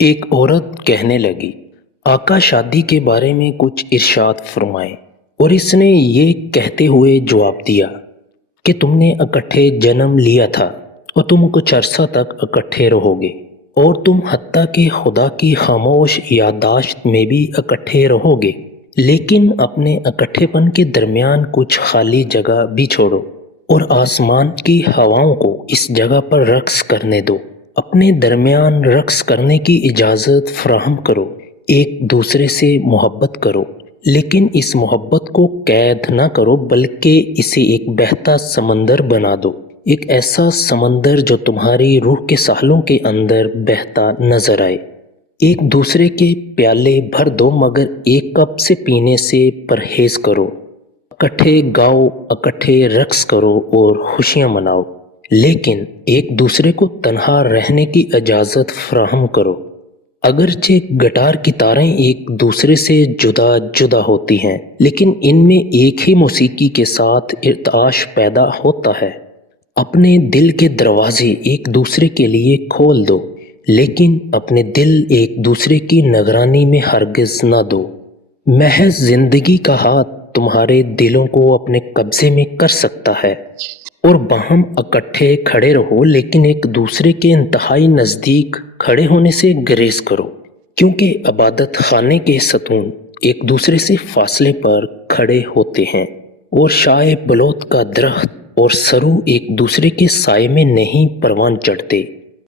ایک عورت کہنے لگی، آقا شادی کے بارے میں کچھ ارشاد فرمائیں۔ اور اس نے یہ کہتے ہوئے جواب دیا کہ تم نے اکٹھے جنم لیا تھا اور تم کچھ عرصہ تک اکٹھے رہو گے، اور تم حتیٰ کہ خدا کی خاموش یادداشت میں بھی اکٹھے رہو گے، لیکن اپنے اکٹھے پن کے درمیان کچھ خالی جگہ بھی چھوڑو اور آسمان کی ہواؤں کو اس جگہ پر رقص کرنے دو۔ اپنے درمیان رقص کرنے کی اجازت فراہم کرو، ایک دوسرے سے محبت کرو، لیکن اس محبت کو قید نہ کرو بلکہ اسے ایک بہتا سمندر بنا دو، ایک ایسا سمندر جو تمہاری روح کے ساحلوں کے اندر بہتا نظر آئے۔ ایک دوسرے کے پیالے بھر دو مگر ایک کپ سے پینے سے پرہیز کرو۔ اکٹھے گاؤ، اکٹھے رقص کرو اور خوشیاں مناؤ، لیکن ایک دوسرے کو تنہا رہنے کی اجازت فراہم کرو۔ اگرچہ گٹار کی تاریں ایک دوسرے سے جدا جدا ہوتی ہیں، لیکن ان میں ایک ہی موسیقی کے ساتھ ارتعاش پیدا ہوتا ہے۔ اپنے دل کے دروازے ایک دوسرے کے لیے کھول دو، لیکن اپنے دل ایک دوسرے کی نگرانی میں ہرگز نہ دو۔ محض زندگی کا ہاتھ تمہارے دلوں کو اپنے قبضے میں کر سکتا ہے، اور باہم اکٹھے کھڑے رہو لیکن ایک دوسرے کے انتہائی نزدیک کھڑے ہونے سے گریز کرو، کیونکہ عبادت خانے کے ستون ایک دوسرے سے فاصلے پر کھڑے ہوتے ہیں، اور شاہ بلوط کا درخت اور سرو ایک دوسرے کے سائے میں نہیں پروان چڑھتے۔